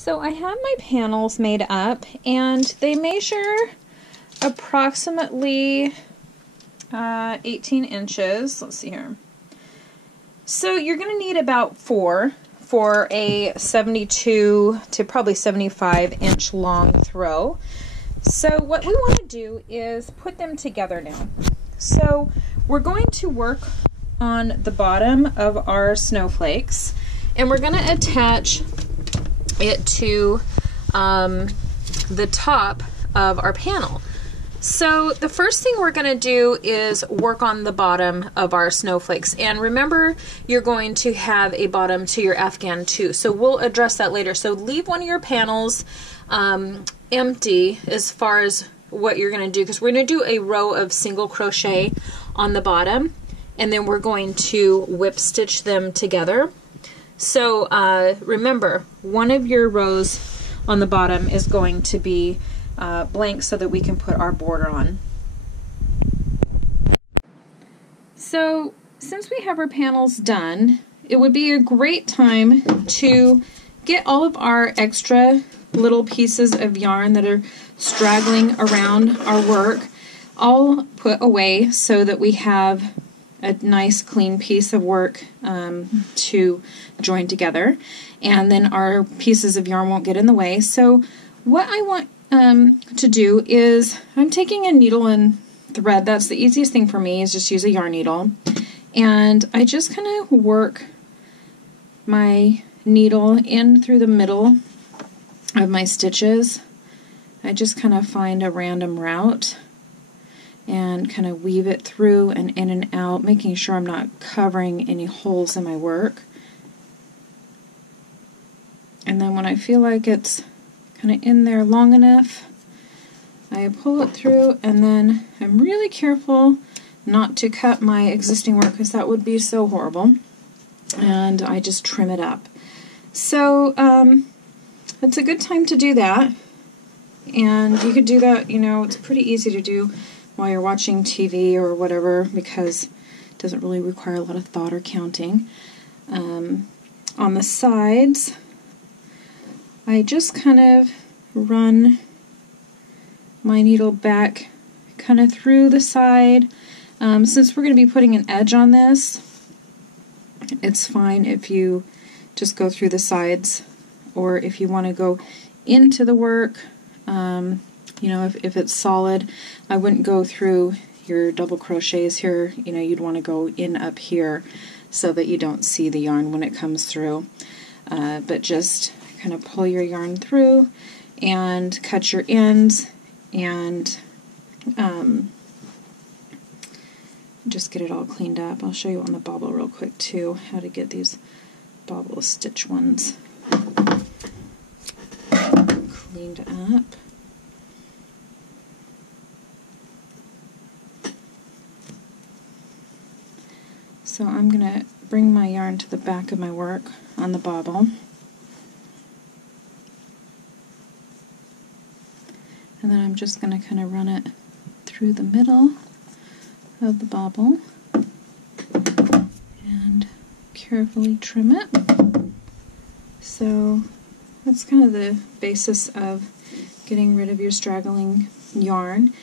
So I have my panels made up, and they measure approximately 18 inches. Let's see here. So you're going to need about 4 for a 72 to probably 75 inch long throw. So what we want to do is put them together now. So we're going to work on the bottom of our snowflakes, and we're going to attach it to the top of our panel. So the first thing we're going to do is work on the bottom of our snowflakes, and remember you're going to have a bottom to your Afghan too, so we'll address that later. So leave one of your panels empty as far as what you're going to do, because we're going to do a row of single crochet on the bottom, and then we're going to whip stitch them together. So remember, one of your rows on the bottom is going to be blank so that we can put our border on. So since we have our panels done, it would be a great time to get all of our extra little pieces of yarn that are straggling around our work all put away so that we have a nice clean piece of work to join together, and then our pieces of yarn won't get in the way. So what I want to do is I'm taking a needle and thread. That's the easiest thing for me, is just use a yarn needle, and I just kind of work my needle in through the middle of my stitches. I just kind of find a random route and kind of weave it through and in and out, making sure I'm not covering any holes in my work. And then when I feel like it's kind of in there long enough, I pull it through, and then I'm really careful not to cut my existing work, because that would be so horrible, and I just trim it up. So it's a good time to do that, and you could do that, you know, it's pretty easy to do while you're watching TV or whatever, because it doesn't really require a lot of thought or counting. On the sides, I just kind of run my needle back kind of through the side. Since we're going to be putting an edge on this, it's fine if you just go through the sides, or if you want to go into the work, you know, if it's solid, I wouldn't go through your double crochets here. You know, you'd want to go in up here so that you don't see the yarn when it comes through. But just kind of pull your yarn through and cut your ends, and just get it all cleaned up. I'll show you on the bobble real quick too, how to get these bobble stitch ones cleaned up. So I'm going to bring my yarn to the back of my work on the bobble, and then I'm just going to kind of run it through the middle of the bobble and carefully trim it. So that's kind of the basis of getting rid of your straggling yarn,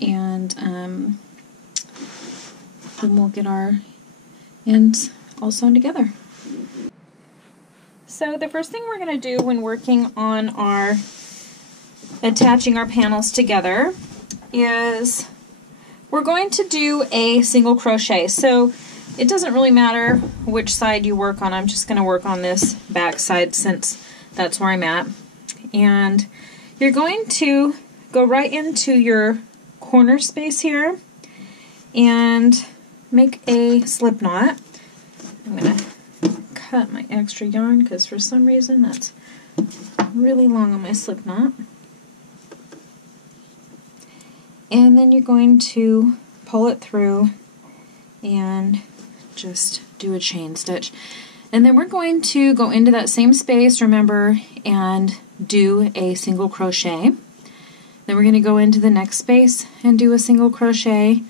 and then we'll get our ends all sewn together. So the first thing we're going to do when working on our attaching our panels together is we're going to do a single crochet. So it doesn't really matter which side you work on. I'm just going to work on this back side since that's where I'm at. And you're going to go right into your corner space here and make a slip knot. I'm going to cut my extra yarn because for some reason that's really long on my slip knot. And then you're going to pull it through and just do a chain stitch. And then we're going to go into that same space, remember, and do a single crochet. Then we're going to go into the next space and do a single crochet,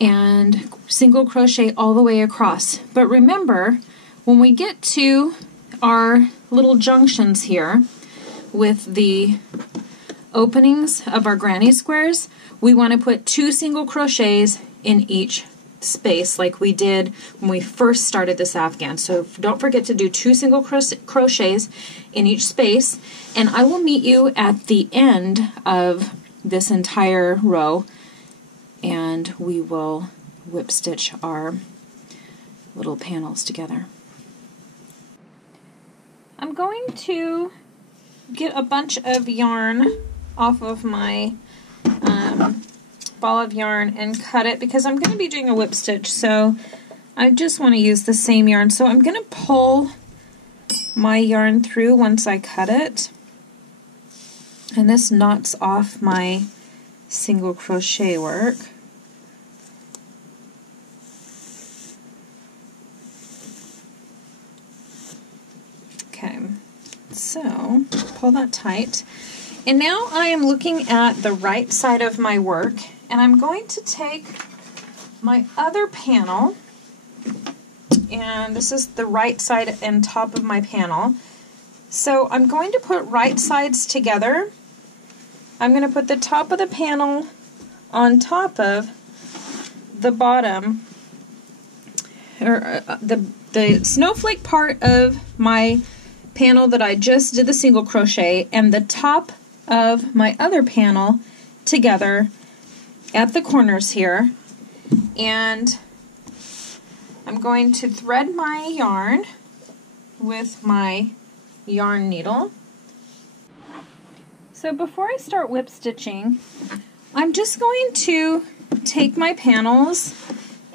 and single crochet all the way across. But remember, when we get to our little junctions here, with the openings of our granny squares, we want to put 2 single crochets in each space like we did when we first started this Afghan. So don't forget to do 2 single crochets in each space, and I will meet you at the end of this entire row and we will whip stitch our little panels together. I'm going to get a bunch of yarn off of my ball of yarn and cut it because I'm going to be doing a whip stitch, so I just want to use the same yarn. So I'm going to pull my yarn through once I cut it, and this knots off my single crochet work. Okay, so pull that tight. And now I am looking at the right side of my work, and I'm going to take my other panel, and this is the right side and top of my panel. So I'm going to put right sides together. I'm going to put the top of the panel on top of the bottom, or the snowflake part of my panel that I just did the single crochet, and the top of my other panel together at the corners here. And I'm going to thread my yarn with my yarn needle. So before I start whip stitching, I'm just going to take my panels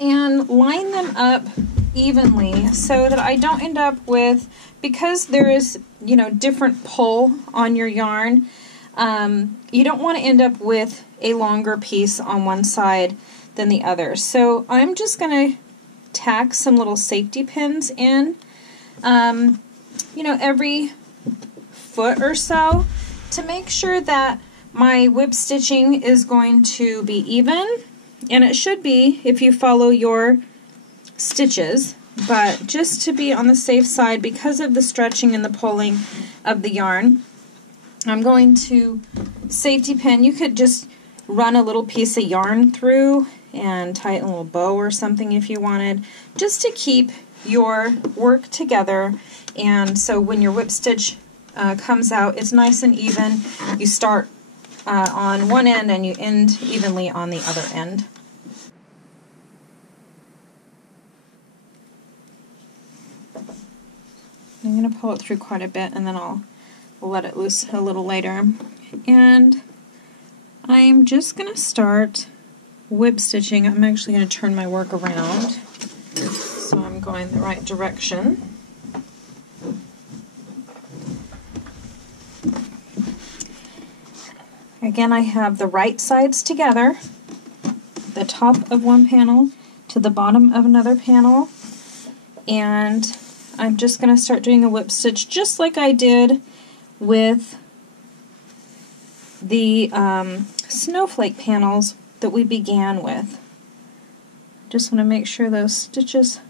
and line them up evenly so that I don't end up with, because there is, you know, different pull on your yarn, you don't want to end up with a longer piece on one side than the other. So I'm just going to tack some little safety pins in, you know, every foot or so to make sure that my whip stitching is going to be even, and it should be if you follow your stitches, but just to be on the safe side because of the stretching and the pulling of the yarn, I'm going to safety pin. You could just run a little piece of yarn through and tie it in a little bow or something if you wanted, just to keep your work together, and so when your whip stitch comes out, it's nice and even. You start on one end and you end evenly on the other end. I'm going to pull it through quite a bit, and then I'll let it loose a little later. And I'm just going to start whip stitching. I'm actually going to turn my work around so I'm going the right direction. Again, I have the right sides together, the top of one panel to the bottom of another panel, and I'm just going to start doing a whip stitch just like I did with the snowflake panels that we began with. Just want to make sure those stitches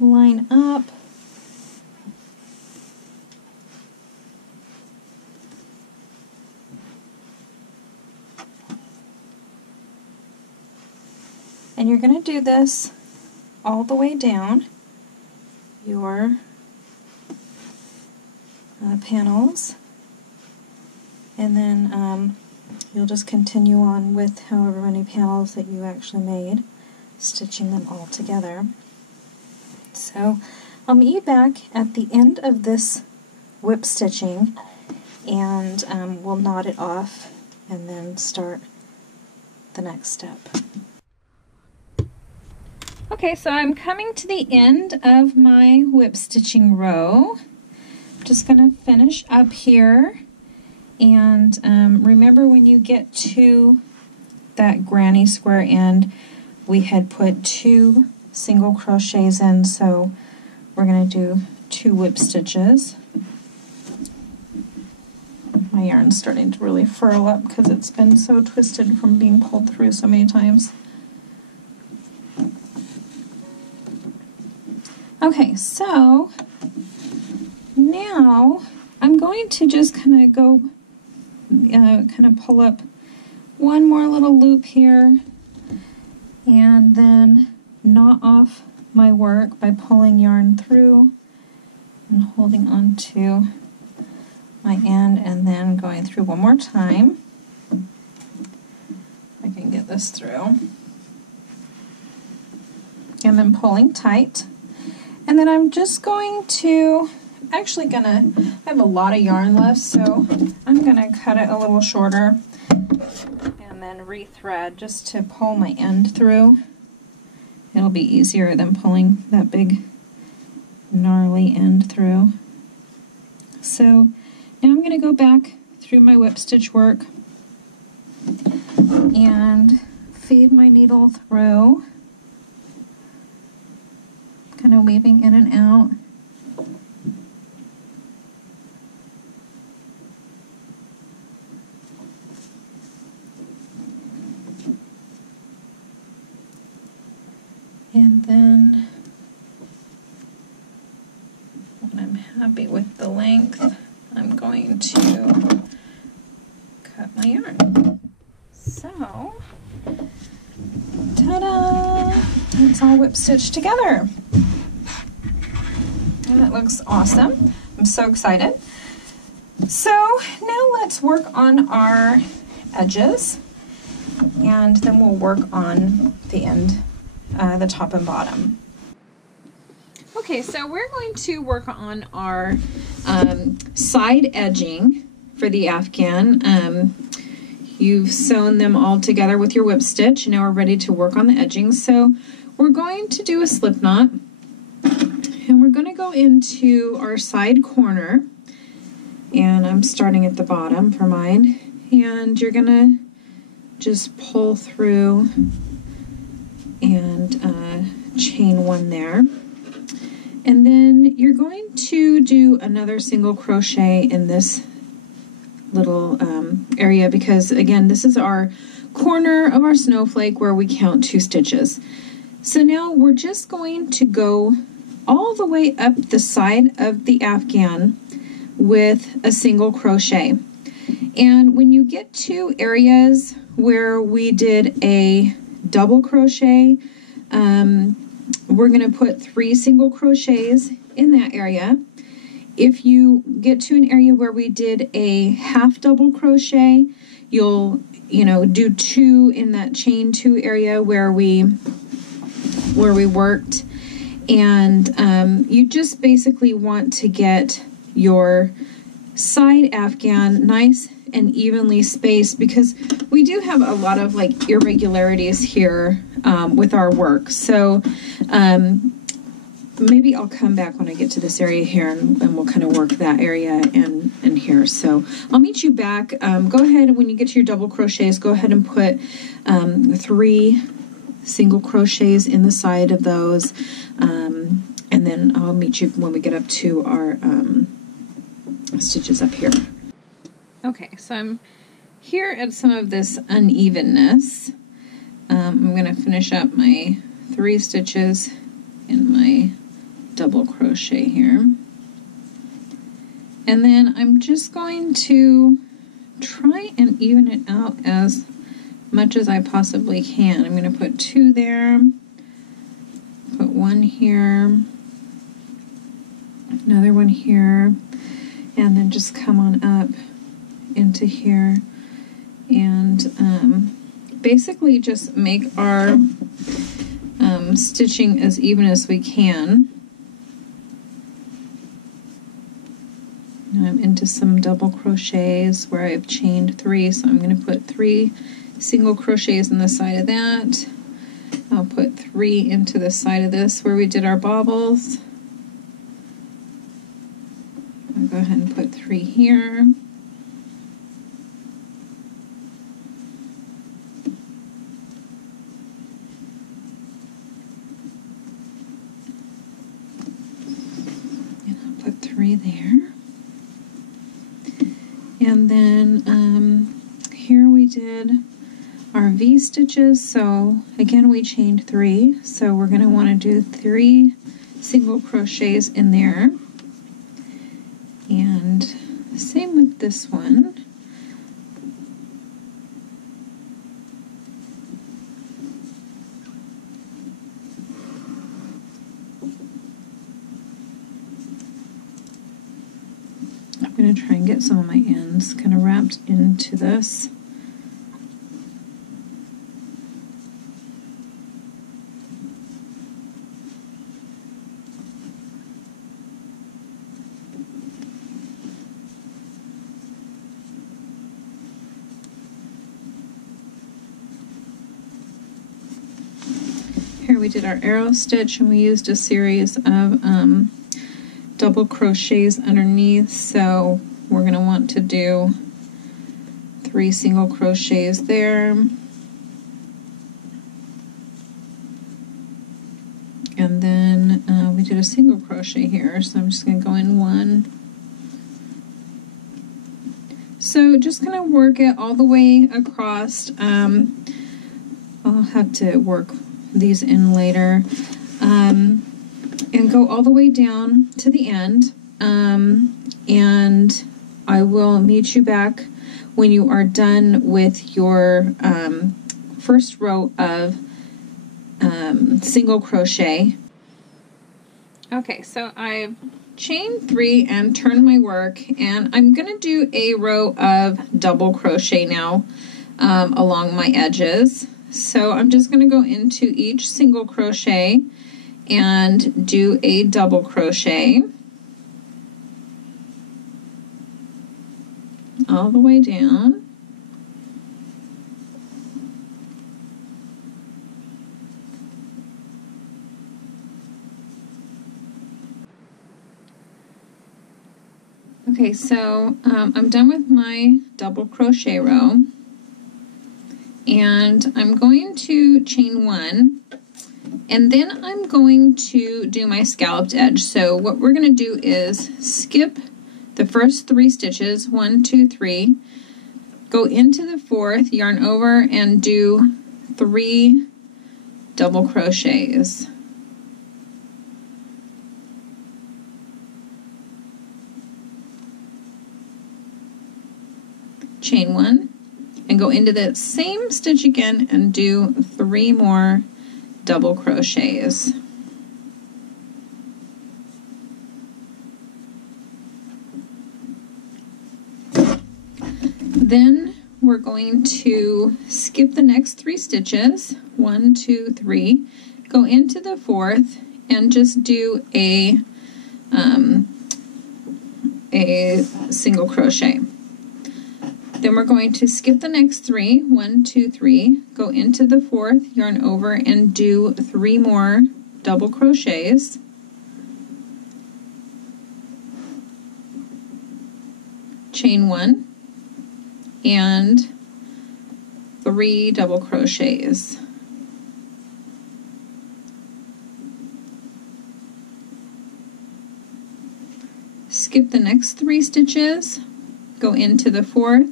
line up. And you're going to do this all the way down your panels, and then you'll just continue on with however many panels that you actually made, stitching them all together. So I'll meet you back at the end of this whip stitching, and we'll knot it off and then start the next step. Okay, so I'm coming to the end of my whip stitching row. Just going to finish up here, and remember when you get to that granny square end, we had put 2 single crochets in, so we're going to do 2 whip stitches. My yarn's starting to really furl up because it's been so twisted from being pulled through so many times. Okay, so now I'm going to just kind of go, kind of pull up one more little loop here, and then knot off my work by pulling yarn through and holding on to my end, and then going through one more time. I can get this through. And then pulling tight. And then I'm just going to, I have a lot of yarn left, so I'm gonna cut it a little shorter and then rethread just to pull my end through. It'll be easier than pulling that big gnarly end through. So now I'm gonna go back through my whip stitch work and feed my needle through, kind of weaving in and out. And then when I'm happy with the length, I'm going to cut my yarn. So, ta-da! It's all whip stitched together. And it looks awesome. I'm so excited. So now let's work on our edges, and then we'll work on the end, the top and bottom. Okay, so we're going to work on our side edging for the Afghan. You've sewn them all together with your whip stitch, and now we're ready to work on the edging. So we're going to do a slip knot, and we're going to go into our side corner, and I'm starting at the bottom for mine, and you're going to just pull through and chain one there. And then you're going to do another single crochet in this little area, because again, this is our corner of our snowflake where we count 2 stitches. So now we're just going to go all the way up the side of the Afghan with a single crochet. And when you get to areas where we did a double crochet, we're going to put 3 single crochets in that area. If you get to an area where we did a half double crochet, you'll do 2 in that chain 2 area where we worked, and you just basically want to get your side Afghan nice and evenly spaced, because we do have a lot of like irregularities here with our work. So maybe I'll come back when I get to this area here, and we'll kind of work that area and here. So I'll meet you back. Go ahead, when you get to your double crochets, go ahead and put 3 single crochets in the side of those, and then I'll meet you when we get up to our stitches up here. Okay, so I'm here at some of this unevenness. I'm going to finish up my 3 stitches in my double crochet here, and then I'm just going to try and even it out as much as I possibly can. I'm going to put 2 there, put 1 here, another one here, and then just come on up into here, and basically just make our stitching as even as we can. Now I'm into some double crochets where I've chained 3, so I'm going to put 3 single crochets in the side of that. I'll put 3 into the side of this where we did our bobbles. I'll go ahead and put 3 here. And I'll put 3 there. And then here we did our V stitches, so again we chained 3, so we're going to want to do 3 single crochets in there, and same with this one. I'm going to try and get some of my ends kind of wrapped into this. Here we did our arrow stitch and we used a series of double crochets underneath, so we're going to want to do 3 single crochets there, and then we did a single crochet here, so I'm just going to go in 1. So just going to work it all the way across. I'll have to work these in later, and go all the way down to the end, and I will meet you back when you are done with your first row of single crochet. Okay, so I've chained 3 and turned my work, and I'm going to do a row of double crochet now along my edges. So I'm just going to go into each single crochet and do a double crochet all the way down. Okay, so I'm done with my double crochet row, and I'm going to chain 1, and then I'm going to do my scalloped edge. So what we're going to do is skip the first 3 stitches, 1, 2, 3, go into the 4th, yarn over, and do 3 double crochets. Chain 1, and go into the same stitch again and do 3 more double crochets. Then we're going to skip the next 3 stitches, 1, 2, 3, go into the 4th and just do a single crochet. Then we're going to skip the next 3, 1, 2, 3, go into the 4th, yarn over, and do 3 more double crochets. Chain 1 and 3 double crochets. Skip the next 3 stitches, go into the 4th,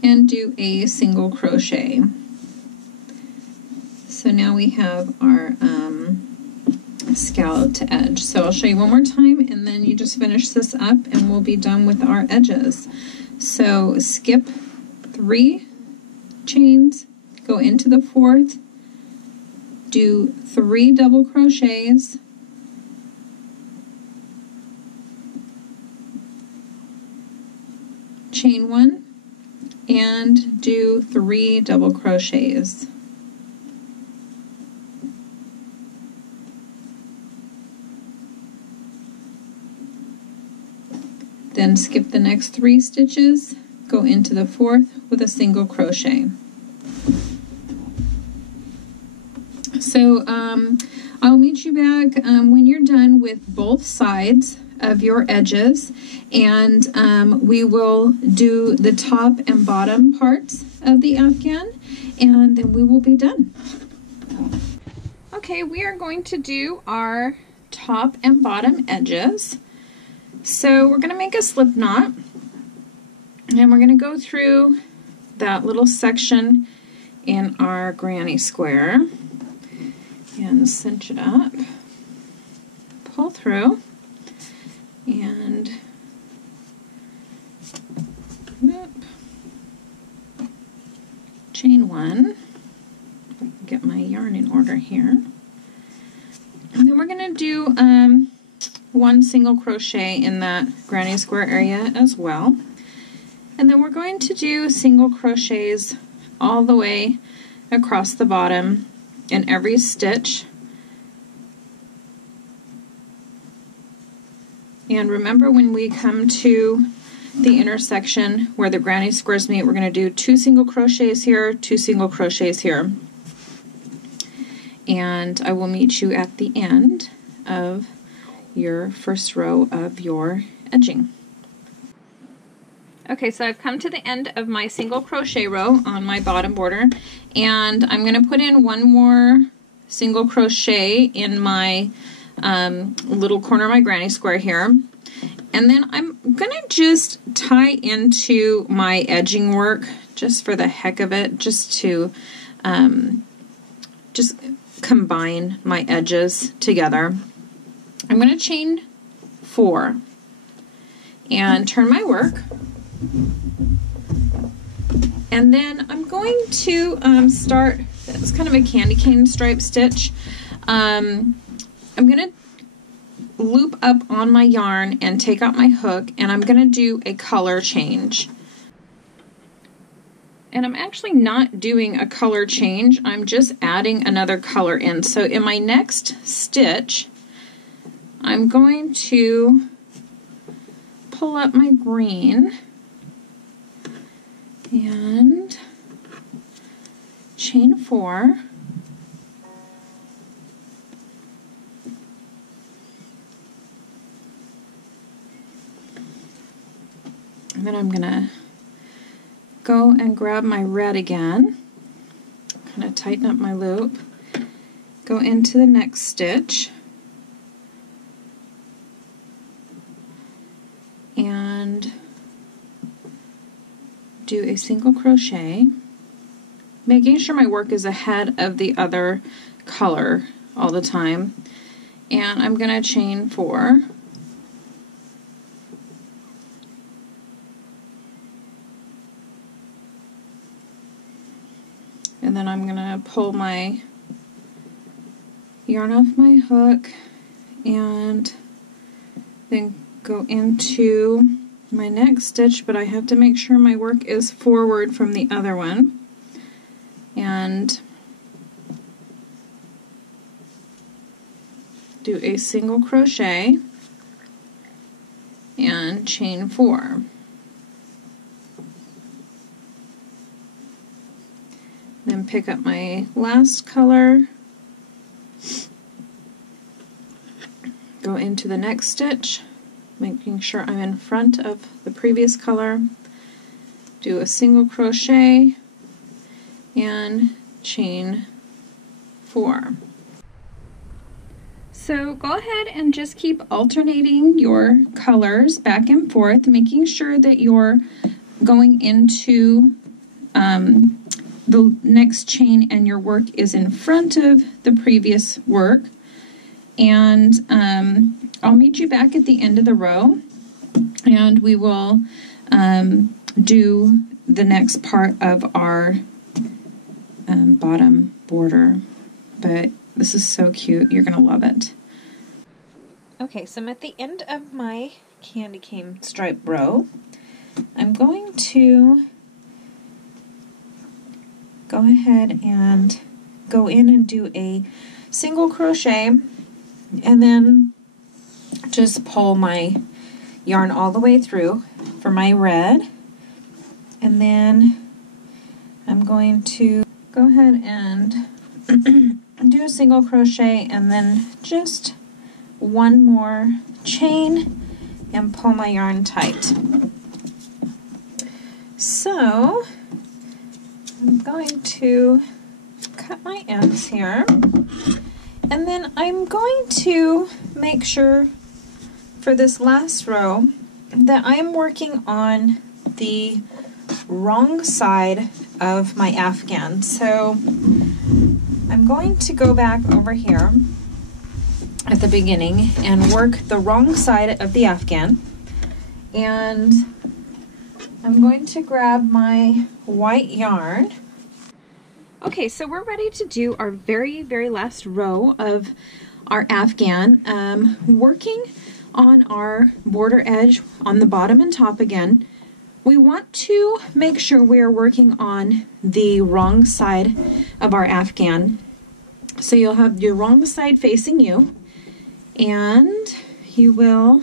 and do a single crochet. So now we have our scalloped edge. So I'll show you one more time, and then you just finish this up and we'll be done with our edges. So skip 3 chains, go into the 4th, do 3 double crochets, chain 1, and do 3 double crochets. Then skip the next 3 stitches, go into the 4th with a single crochet. So I'll meet you back when you're done with both sides of your edges, and we will do the top and bottom parts of the Afghan, and then we will be done. Okay, we are going to do our top and bottom edges. So we're going to make a slip knot, and we're going to go through that little section in our granny square and cinch it up, pull through, and one. Get my yarn in order here. And then we're going to do one single crochet in that granny square area as well. And then we're going to do single crochets all the way across the bottom in every stitch. And remember, when we come to the intersection where the granny squares meet, we're going to do 2 single crochets here, 2 single crochets here. And I will meet you at the end of your first row of your edging. Okay, so I've come to the end of my single crochet row on my bottom border, and I'm going to put in one more single crochet in my little corner of my granny square here. And then I'm going to just tie into my edging work just for the heck of it, just to just combine my edges together. I'm going to chain 4 and turn my work. And then I'm going to start, it's kind of a candy cane stripe stitch. I'm going to loop up on my yarn and take out my hook, and I'm going to do a color change. And I'm actually not doing a color change, I'm just adding another color in. So in my next stitch, I'm going to pull up my green and chain 4. And then I'm gonna go and grab my red again, kind of tighten up my loop, go into the next stitch, and do a single crochet, making sure my work is ahead of the other color all the time. And I'm going to chain 4. And then I'm going to pull my yarn off my hook and then go into my next stitch, but I have to make sure my work is forward from the other one. And do a single crochet and chain 4. Then pick up my last color, go into the next stitch, making sure I'm in front of the previous color, do a single crochet and chain 4. So go ahead and just keep alternating your colors back and forth, making sure that you're going into the next chain and your work is in front of the previous work. And I'll meet you back at the end of the row, and we will do the next part of our bottom border. But this is so cute, you're gonna love it. Okay, so I'm at the end of my candy cane stripe row. I'm going to go ahead and go in and do a single crochet, and then just pull my yarn all the way through for my red, and then I'm going to go ahead and do a single crochet and then just one more chain and pull my yarn tight. So I'm going to cut my ends here, and then I'm going to make sure for this last row that I'm working on the wrong side of my Afghan. So I'm going to go back over here at the beginning and work the wrong side of the Afghan, and I'm going to grab my white yarn Okay, so we're ready to do our very last row of our Afghan, working on our border edge on the bottom and top again. We want to make sure we're working on the wrong side of our Afghan. So you'll have your wrong side facing you, and you will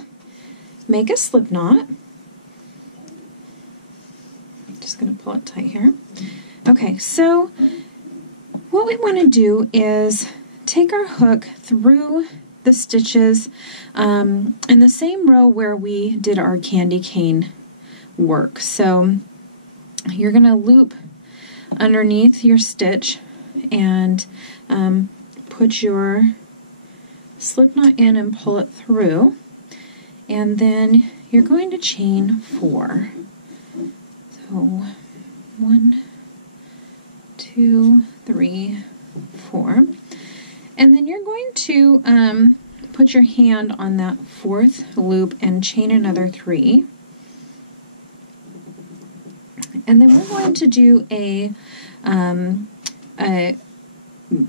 make a slip knot. I'm just going to pull it tight here. Okay, so what we want to do is take our hook through the stitches in the same row where we did our candy cane work. So you're going to loop underneath your stitch and put your slip knot in and pull it through, and then you're going to chain 4. So 1, 2, 3, 4, and then you're going to put your hand on that 4th loop and chain another 3. And then we're going to do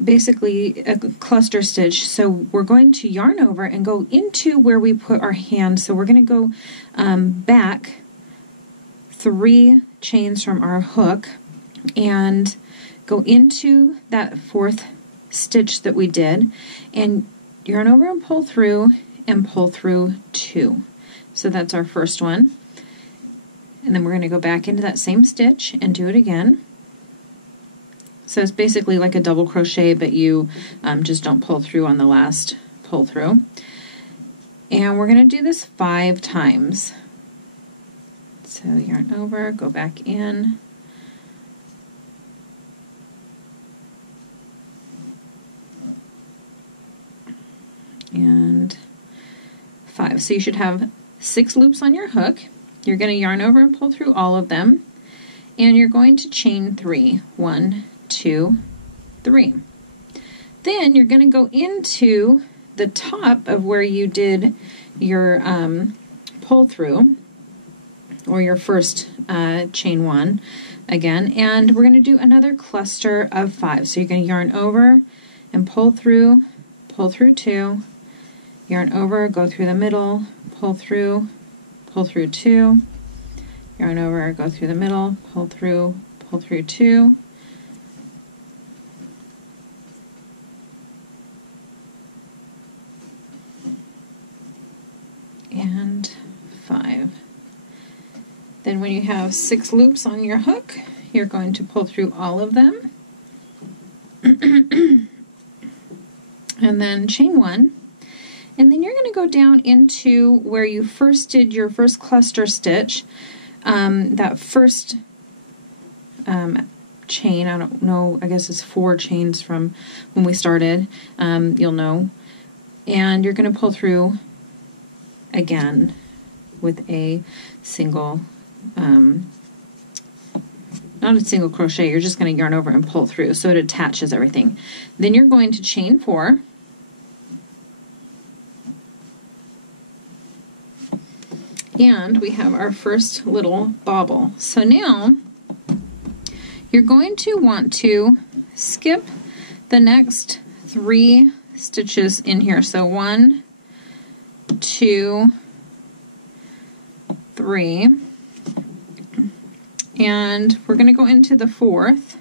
basically a cluster stitch. So we're going to yarn over and go into where we put our hand. So we're going to go back 3 chains from our hook and go into that 4th stitch that we did, and yarn over and pull through 2. So that's our first one. And then we're going to go back into that same stitch and do it again. So it's basically like a double crochet, but you just don't pull through on the last pull through. And we're going to do this 5 times. So yarn over, go back in. And 5. So you should have 6 loops on your hook. You're going to yarn over and pull through all of them, and you're going to chain 3. 1, 2, 3. Then you're going to go into the top of where you did your pull through, or your first chain 1 again, and we're going to do another cluster of 5. So you're going to yarn over and pull through 2, yarn over, go through the middle, pull through 2, yarn over, go through the middle, pull through 2, and 5. Then when you have 6 loops on your hook, you're going to pull through all of them and then chain 1. And then you're going to go down into where you first did your first cluster stitch, that first chain. I don't know, I guess it's 4 chains from when we started, you'll know. And you're going to pull through again with a single, not a single crochet, you're just going to yarn over and pull through so it attaches everything. Then you're going to chain 4. And we have our first little bobble. So now you're going to want to skip the next 3 stitches in here. So 1, 2, 3, and we're going to go into the 4th,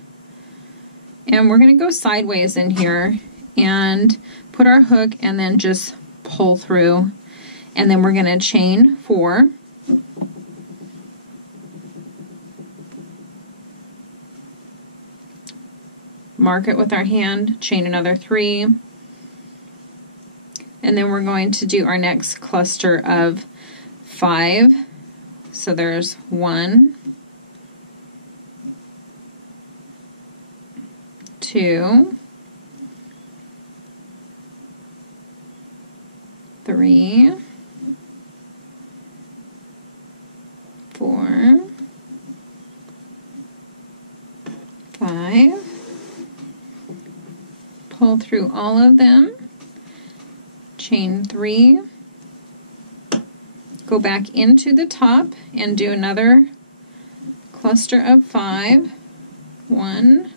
and we're going to go sideways in here and put our hook and then just pull through. And then we're going to chain 4, mark it with our hand, chain another 3, and then we're going to do our next cluster of 5. So there's 1, 2, 3, 4, 5, pull through all of them, chain 3, go back into the top and do another cluster of 5, 1,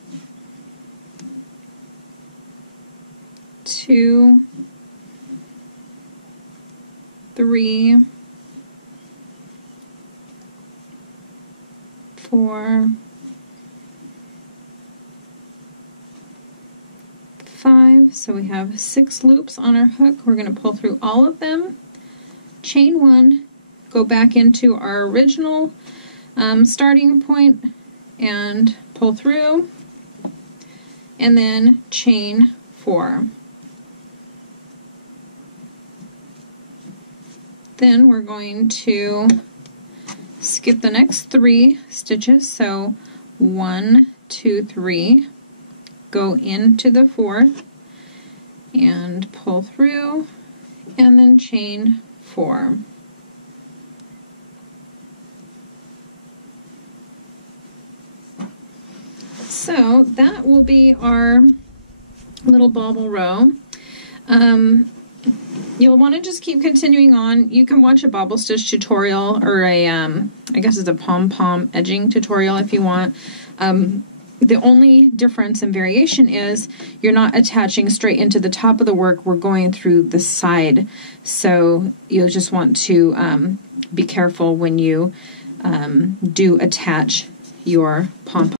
2, 3, 4, 5. So we have 6 loops on our hook. We're going to pull through all of them, chain 1, go back into our original starting point and pull through, and then chain 4. Then we're going to skip the next 3 stitches, so 1, 2, 3, go into the 4th and pull through, and then chain 4. So that will be our little bauble row. You'll want to just keep continuing on. You can watch a bobble stitch tutorial or a, I guess it's a pom-pom edging tutorial if you want. The only difference and variation is you're not attaching straight into the top of the work. We're going through the side. So you'll just want to be careful when you do attach your pom-pom.